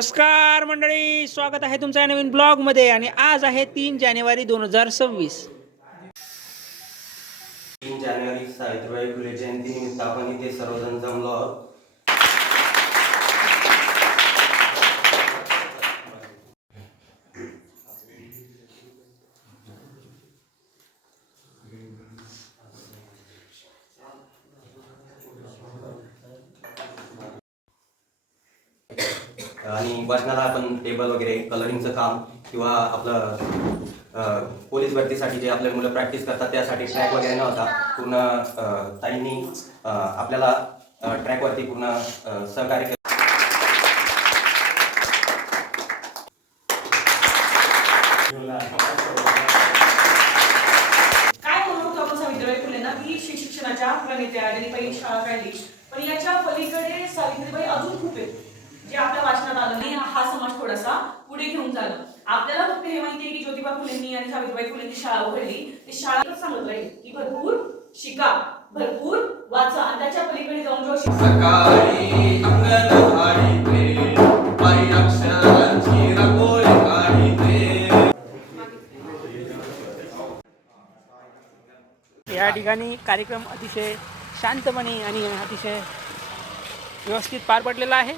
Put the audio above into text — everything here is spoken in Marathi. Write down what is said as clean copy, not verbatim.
नमस्कार मंडळी, स्वागत आहे तुमच्या नवीन ब्लॉगमध्ये. आणि आज आहे 3 जानेवारी 2026. 3 जानेवारी सावित्रीबाई फुले जयंती निमित्त आपण इथे सर्वजण जमलो आहोत. आणि बसण्याला आपण टेबल वगैरे कलरिंगचं काम किंवा आपलं पोलीस भरतीसाठी जे आपले मुलं प्रॅक्टिस करतात त्यासाठी ट्रॅक वगैरे नव्हता. पूर्ण ताईंनी आपल्याला ट्रॅकवरती पूर्ण सहकार्य केलं. काय म्हणू होतो आपण सावित्रीबाई फुलेंना की शिक्षणाच्या प्रणेत्या ज्यांनी पहिली शाळा काढली, पण याच्या पलीकडे सावित्रीबाई अजून खूप आहेत जे आपल्या वाचनात आलं नाही. हा समाज थोडासा पुढे घेऊन झाला. आपल्याला फक्त हे माहिती आहे की ज्योतिबा फुलेंनी आणि सावित्रीबाई फुलेंची शाळा उघडली. ती शाळा सांगत राहील की भरपूर शिका, भरपूर वाचा आणि त्याच्या पलीकडे जाऊन जो सकाळी अंगणवाडीतले बाई अक्षरांची रांगोळी काढीते. या ठिकाणी कार्यक्रम अतिशय शांतपणे आणि अतिशय व्यवस्थित पार पडलेला आहे.